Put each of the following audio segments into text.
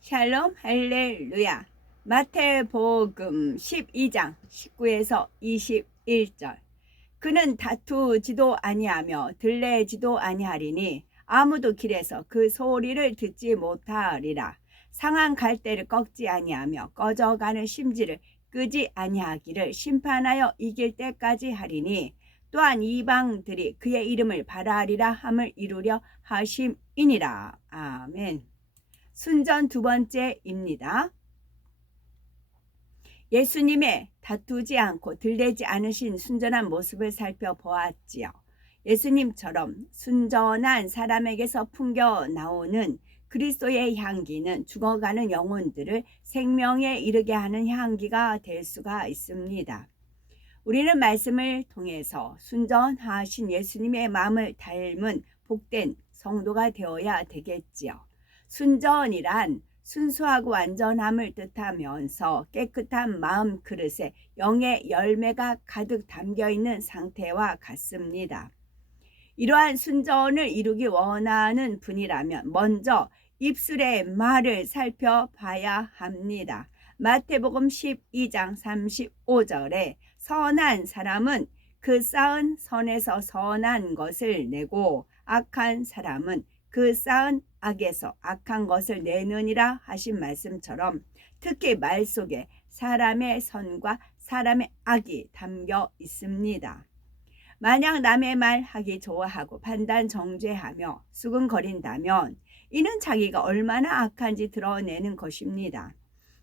샬롬 할렐루야. 마태복음 12장 19에서 21절. 그는 다투지도 아니하며 들레지도 아니하리니 아무도 길에서 그 소리를 듣지 못하리라. 상한 갈대를 꺾지 아니하며 꺼져가는 심지를 끄지 아니하기를 심판하여 이길 때까지 하리니 또한 이방들이 그의 이름을 바라리라 함을 이루려 하심이니라. 아멘. 순전 두 번째입니다. 예수님의 다투지 않고 들대지 않으신 순전한 모습을 살펴보았지요. 예수님처럼 순전한 사람에게서 풍겨 나오는 그리스도의 향기는 죽어가는 영혼들을 생명에 이르게 하는 향기가 될 수가 있습니다. 우리는 말씀을 통해서 순전하신 예수님의 마음을 닮은 복된 성도가 되어야 되겠지요. 순전이란 순수하고 완전함을 뜻하면서 깨끗한 마음 그릇에 영의 열매가 가득 담겨있는 상태와 같습니다. 이러한 순전을 이루기 원하는 분이라면 먼저 입술의 말을 살펴봐야 합니다. 마태복음 12장 35절에 선한 사람은 그 쌓은 선에서 선한 것을 내고 악한 사람은 그 쌓은 악에서 악한 것을 내느니라 하신 말씀처럼 특히 말 속에 사람의 선과 사람의 악이 담겨 있습니다. 만약 남의 말 하기 좋아하고 판단 정죄하며 수근거린다면 이는 자기가 얼마나 악한지 드러내는 것입니다.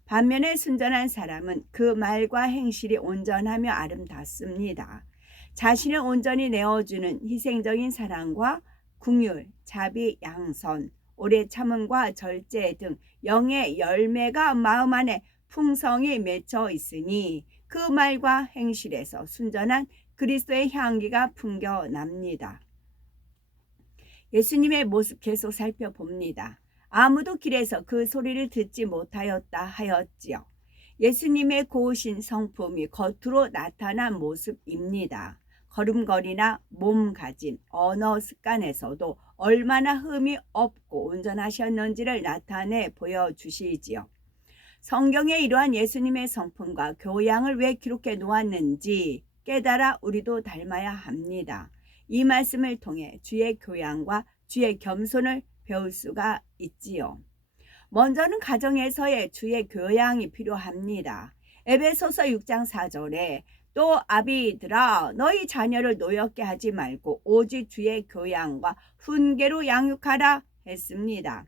반면에 순전한 사람은 그 말과 행실이 온전하며 아름답습니다. 자신을 온전히 내어주는 희생적인 사랑과 긍휼, 자비, 양선, 오래 참음과 절제 등 영의 열매가 마음 안에 풍성히 맺혀 있으니 그 말과 행실에서 순전한 그리스도의 향기가 풍겨납니다. 예수님의 모습 계속 살펴봅니다. 아무도 길에서 그 소리를 듣지 못하였다 하였지요. 예수님의 고우신 성품이 겉으로 나타난 모습입니다. 걸음걸이나 몸가짐, 언어 습관에서도 얼마나 흠이 없고 온전하셨는지를 나타내 보여주시지요. 성경에 이러한 예수님의 성품과 교양을 왜 기록해 놓았는지 깨달아 우리도 닮아야 합니다. 이 말씀을 통해 주의 교양과 주의 겸손을 배울 수가 있지요. 먼저는 가정에서의 주의 교양이 필요합니다. 에베소서 6장 4절에 또 아비들아 너희 자녀를 노엽게 하지 말고 오직 주의 교양과 훈계로 양육하라 했습니다.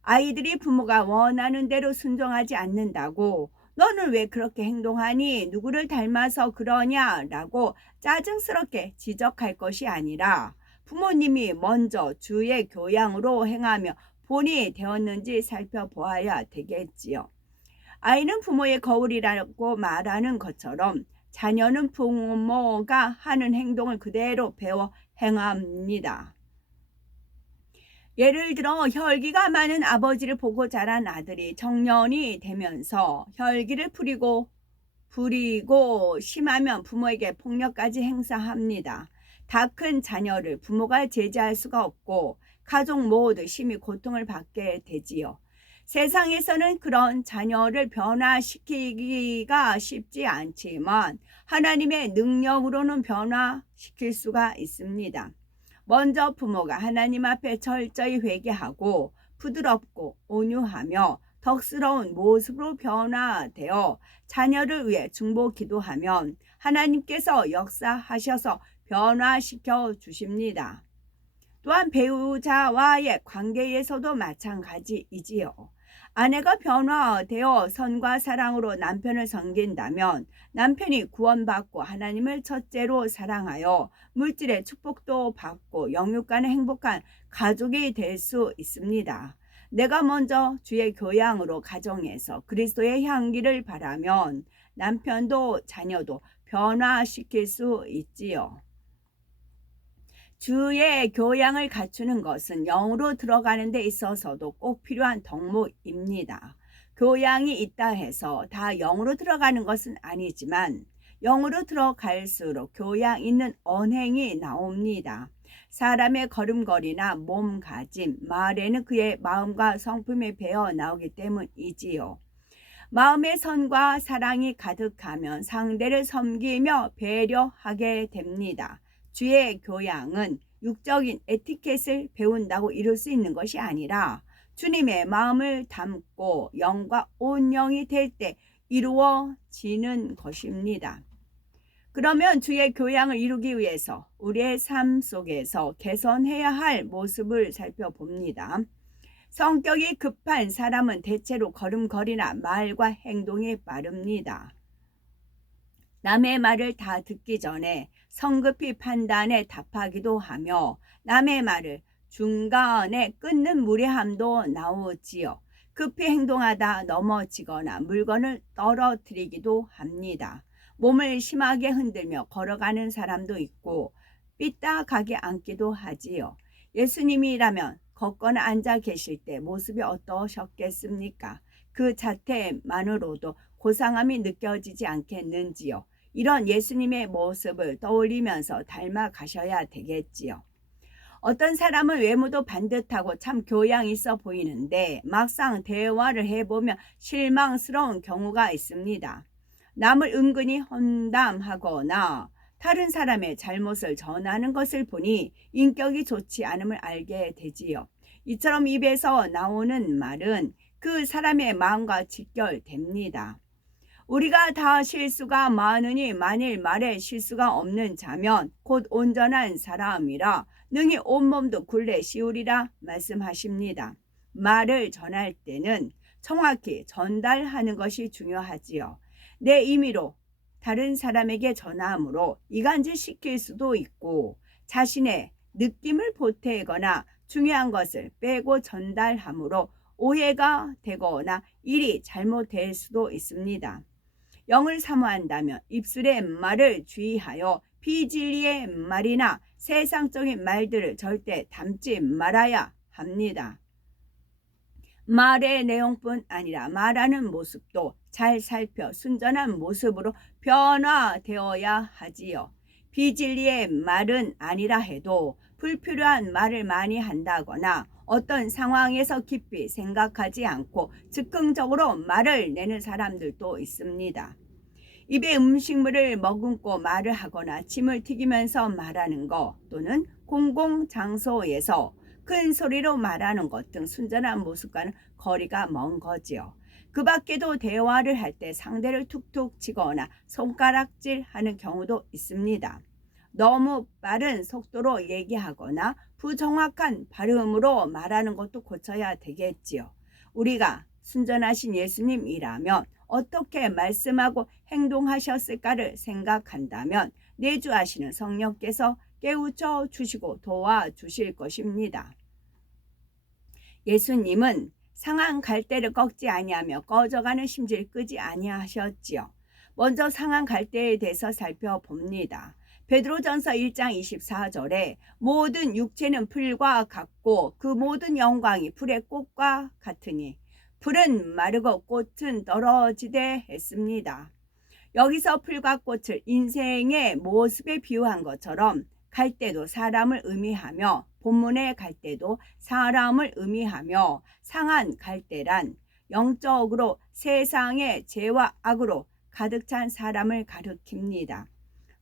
아이들이 부모가 원하는 대로 순종하지 않는다고 너는 왜 그렇게 행동하니? 누구를 닮아서 그러냐라고 짜증스럽게 지적할 것이 아니라 부모님이 먼저 주의 교양으로 행하며 본이 되었는지 살펴보아야 되겠지요. 아이는 부모의 거울이라고 말하는 것처럼 자녀는 부모가 하는 행동을 그대로 배워 행합니다. 예를 들어 혈기가 많은 아버지를 보고 자란 아들이 청년이 되면서 혈기를 부리고 심하면 부모에게 폭력까지 행사합니다. 다 큰 자녀를 부모가 제재할 수가 없고 가족 모두 심히 고통을 받게 되지요. 세상에서는 그런 자녀를 변화시키기가 쉽지 않지만 하나님의 능력으로는 변화시킬 수가 있습니다. 먼저 부모가 하나님 앞에 철저히 회개하고 부드럽고 온유하며 덕스러운 모습으로 변화되어 자녀를 위해 중보 기도하면 하나님께서 역사하셔서 변화시켜 주십니다. 또한 배우자와의 관계에서도 마찬가지이지요. 아내가 변화되어 선과 사랑으로 남편을 섬긴다면 남편이 구원받고 하나님을 첫째로 사랑하여 물질의 축복도 받고 영육간의 행복한 가족이 될 수 있습니다. 내가 먼저 주의 교양으로 가정에서 그리스도의 향기를 바라면 남편도 자녀도 변화시킬 수 있지요. 주의 교양을 갖추는 것은 영으로 들어가는 데 있어서도 꼭 필요한 덕목입니다. 교양이 있다 해서 다 영으로 들어가는 것은 아니지만 영으로 들어갈수록 교양 있는 언행이 나옵니다. 사람의 걸음걸이나 몸가짐, 말에는 그의 마음과 성품이 배어 나오기 때문이지요. 마음의 선과 사랑이 가득하면 상대를 섬기며 배려하게 됩니다. 주의 교양은 육적인 에티켓을 배운다고 이룰 수 있는 것이 아니라 주님의 마음을 담고 영과 온 영이 될 때 이루어지는 것입니다. 그러면 주의 교양을 이루기 위해서 우리의 삶 속에서 개선해야 할 모습을 살펴봅니다. 성격이 급한 사람은 대체로 걸음걸이나 말과 행동이 빠릅니다. 남의 말을 다 듣기 전에 성급히 판단에 답하기도 하며 남의 말을 중간에 끊는 무례함도 나오지요. 급히 행동하다 넘어지거나 물건을 떨어뜨리기도 합니다. 몸을 심하게 흔들며 걸어가는 사람도 있고 삐딱하게 앉기도 하지요. 예수님이라면 걷거나 앉아 계실 때 모습이 어떠셨겠습니까? 그 자태만으로도 고상함이 느껴지지 않겠는지요? 이런 예수님의 모습을 떠올리면서 닮아 가셔야 되겠지요. 어떤 사람은 외모도 반듯하고 참 교양 있어 보이는데 막상 대화를 해보면 실망스러운 경우가 있습니다. 남을 은근히 험담하거나 다른 사람의 잘못을 전하는 것을 보니 인격이 좋지 않음을 알게 되지요. 이처럼 입에서 나오는 말은 그 사람의 마음과 직결됩니다. 우리가 다 실수가 많으니 만일 말에 실수가 없는 자면 곧 온전한 사람이라 능히 온몸도 굴레 씌우리라 말씀하십니다. 말을 전할 때는 정확히 전달하는 것이 중요하지요. 내 임의로 다른 사람에게 전함으로 이간질시킬 수도 있고 자신의 느낌을 보태거나 중요한 것을 빼고 전달함으로 오해가 되거나 일이 잘못될 수도 있습니다. 영을 사모한다면 입술의 말을 주의하여 비진리의 말이나 세상적인 말들을 절대 담지 말아야 합니다. 말의 내용뿐 아니라 말하는 모습도 잘 살펴 순전한 모습으로 변화되어야 하지요. 비진리의 말은 아니라 해도 불필요한 말을 많이 한다거나 어떤 상황에서 깊이 생각하지 않고 즉흥적으로 말을 내는 사람들도 있습니다. 입에 음식물을 머금고 말을 하거나 침을 튀기면서 말하는 것 또는 공공장소에서 큰 소리로 말하는 것 등 순전한 모습과는 거리가 먼 거지요. 그 밖에도 대화를 할 때 상대를 툭툭 치거나 손가락질하는 경우도 있습니다. 너무 빠른 속도로 얘기하거나 부정확한 발음으로 말하는 것도 고쳐야 되겠지요. 우리가 순전하신 예수님이라면 어떻게 말씀하고 행동하셨을까를 생각한다면 내주하시는 성령께서 깨우쳐 주시고 도와주실 것입니다. 예수님은 상한 갈대를 꺾지 아니하며 꺼져가는 심지를 끄지 아니하셨지요. 먼저 상한 갈대에 대해서 살펴봅니다. 베드로전서 1장 24절에 모든 육체는 풀과 같고 그 모든 영광이 풀의 꽃과 같으니 풀은 마르고 꽃은 떨어지되 했습니다. 여기서 풀과 꽃을 인생의 모습에 비유한 것처럼 갈대도 사람을 의미하며 본문의 갈대도 사람을 의미하며 상한 갈대란 영적으로 세상의 죄와 악으로 가득 찬 사람을 가리킵니다.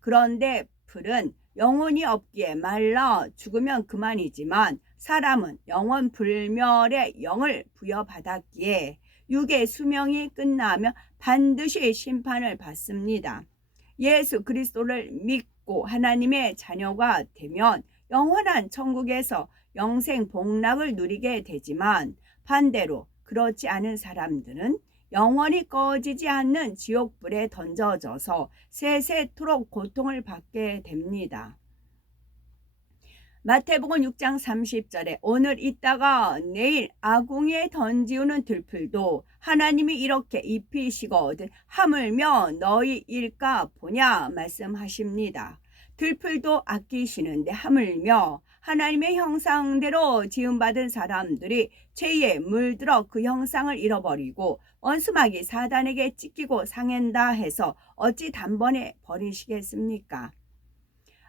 그런데 풀은 영혼이 없기에 말라 죽으면 그만이지만 사람은 영원 불멸의 영을 부여받았기에 육의 수명이 끝나면 반드시 심판을 받습니다. 예수 그리스도를 믿고 하나님의 자녀가 되면 영원한 천국에서 영생 복락을 누리게 되지만 반대로 그렇지 않은 사람들은 영원히 꺼지지 않는 지옥불에 던져져서 세세토록 고통을 받게 됩니다. 마태복음 6장 30절에 오늘 있다가 내일 아궁이에 던지우는 들풀도 하나님이 이렇게 입히시거든 하물며 너희 일까 보냐 말씀하십니다. 들풀도 아끼시는데 하물며 하나님의 형상대로 지음받은 사람들이 죄에 물들어 그 형상을 잃어버리고 원수마귀 사단에게 찢기고 상한다 해서 어찌 단번에 버리시겠습니까?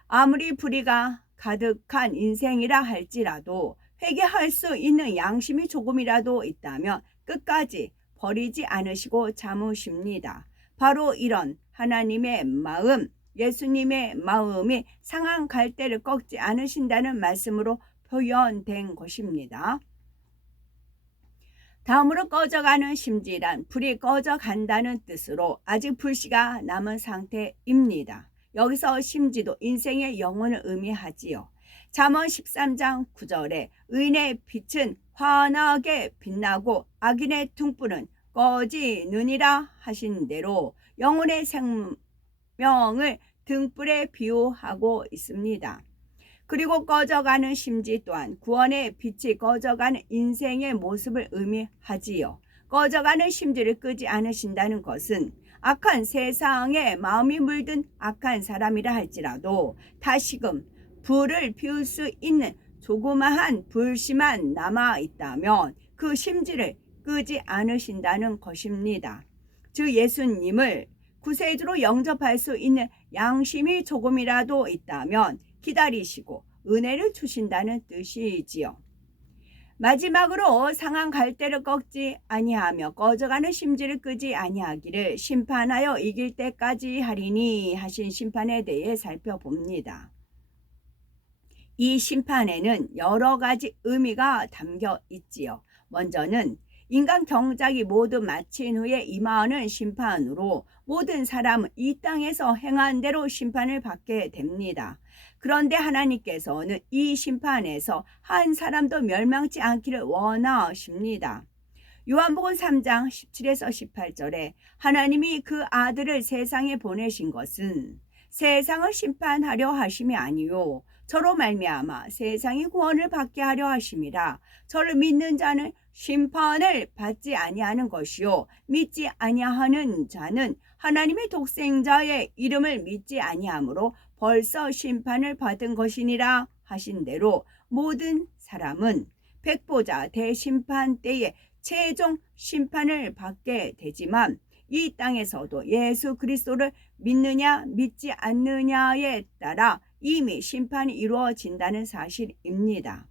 아무리 불의가 가득한 인생이라 할지라도 회개할 수 있는 양심이 조금이라도 있다면 끝까지 버리지 않으시고 참으십니다. 바로 이런 하나님의 마음, 예수님의 마음이 상한 갈대를 꺾지 않으신다는 말씀으로 표현된 것입니다. 다음으로 꺼져가는 심지란 불이 꺼져간다는 뜻으로 아직 불씨가 남은 상태입니다. 여기서 심지도 인생의 영혼을 의미하지요. 잠언 13장 9절에 의인의 빛은 환하게 빛나고 악인의 등불은 꺼지느니라 하신 대로 영혼의 생명을 등불에 비유하고 있습니다. 그리고 꺼져가는 심지 또한 구원의 빛이 꺼져가는 인생의 모습을 의미하지요. 꺼져가는 심지를 끄지 않으신다는 것은 악한 세상에 마음이 물든 악한 사람이라 할지라도 다시금 불을 피울 수 있는 조그마한 불씨만 남아있다면 그 심지를 끄지 않으신다는 것입니다. 즉 예수님을 구세주로 영접할 수 있는 양심이 조금이라도 있다면 기다리시고 은혜를 주신다는 뜻이지요. 마지막으로 상한 갈대를 꺾지 아니하며 꺼져가는 심지를 끄지 아니하기를 심판하여 이길 때까지 하리니 하신 심판에 대해 살펴봅니다. 이 심판에는 여러 가지 의미가 담겨 있지요. 먼저는 인간 경작이 모두 마친 후에 임하는 심판으로 모든 사람은 이 땅에서 행한 대로 심판을 받게 됩니다. 그런데 하나님께서는 이 심판에서 한 사람도 멸망치 않기를 원하십니다. 요한복음 3장 17에서 18절에 하나님이 그 아들을 세상에 보내신 것은 세상을 심판하려 하심이 아니요 저로 말미암아 세상이 구원을 받게 하려 하심이라. 저를 믿는 자는 심판을 받지 아니하는 것이요 믿지 아니하는 자는 하나님의 독생자의 이름을 믿지 아니하므로 벌써 심판을 받은 것이니라 하신 대로 모든 사람은 백보자 대심판 때에 최종 심판을 받게 되지만 이 땅에서도 예수 그리스도를 믿느냐 믿지 않느냐에 따라 이미 심판이 이루어진다는 사실입니다.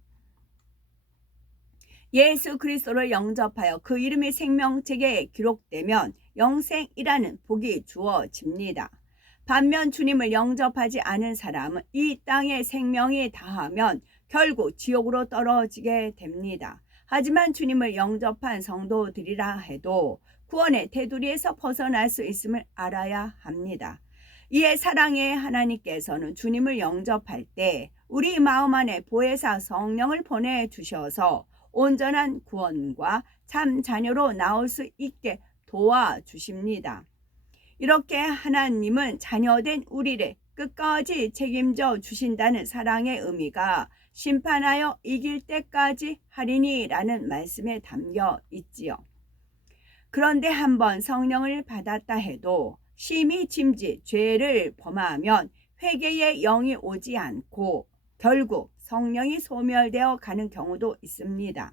예수 그리스도를 영접하여 그 이름이 생명책에 기록되면 영생이라는 복이 주어집니다. 반면 주님을 영접하지 않은 사람은 이 땅에 생명이 다하면 결국 지옥으로 떨어지게 됩니다. 하지만 주님을 영접한 성도들이라 해도 구원의 테두리에서 벗어날 수 있음을 알아야 합니다. 이에 사랑의 하나님께서는 주님을 영접할 때 우리 마음 안에 보혜사 성령을 보내주셔서 온전한 구원과 참 자녀로 나올 수 있게 도와주십니다. 이렇게 하나님은 자녀된 우리를 끝까지 책임져 주신다는 사랑의 의미가 심판하여 이길 때까지 하리니라는 말씀에 담겨 있지요. 그런데 한번 성령을 받았다 해도 심히 짐짓 죄를 범하면 회개의 영이 오지 않고 결국 성령이 소멸되어 가는 경우도 있습니다.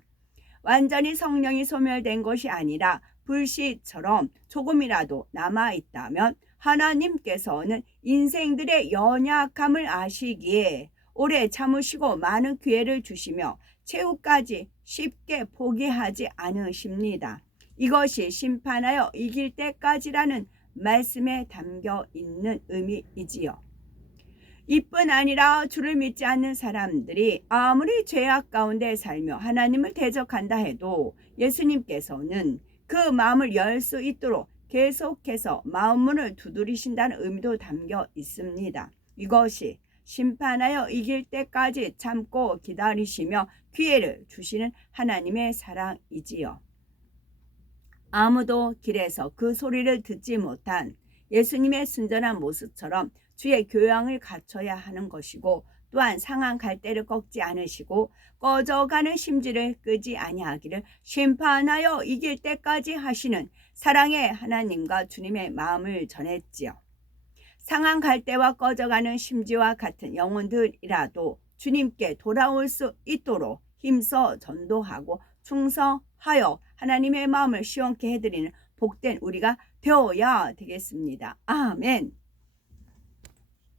완전히 성령이 소멸된 것이 아니라 불씨처럼 조금이라도 남아있다면 하나님께서는 인생들의 연약함을 아시기에 오래 참으시고 많은 기회를 주시며 최후까지 쉽게 포기하지 않으십니다. 이것이 심판하여 이길 때까지라는 말씀에 담겨 있는 의미이지요. 이뿐 아니라 주를 믿지 않는 사람들이 아무리 죄악 가운데 살며 하나님을 대적한다 해도 예수님께서는 그 마음을 열 수 있도록 계속해서 마음문을 두드리신다는 의미도 담겨 있습니다. 이것이 심판하여 이길 때까지 참고 기다리시며 기회를 주시는 하나님의 사랑이지요. 아무도 길에서 그 소리를 듣지 못한 예수님의 순전한 모습처럼 주의 교양을 갖춰야 하는 것이고 또한 상한 갈대를 꺾지 않으시고 꺼져가는 심지를 끄지 아니하기를 심판하여 이길 때까지 하시는 사랑의 하나님과 주님의 마음을 전했지요. 상한 갈대와 꺼져가는 심지와 같은 영혼들이라도 주님께 돌아올 수 있도록 힘써 전도하고 충성하여 하나님의 마음을 시원케 해드리는 복된 우리가 되어야 되겠습니다. 아멘.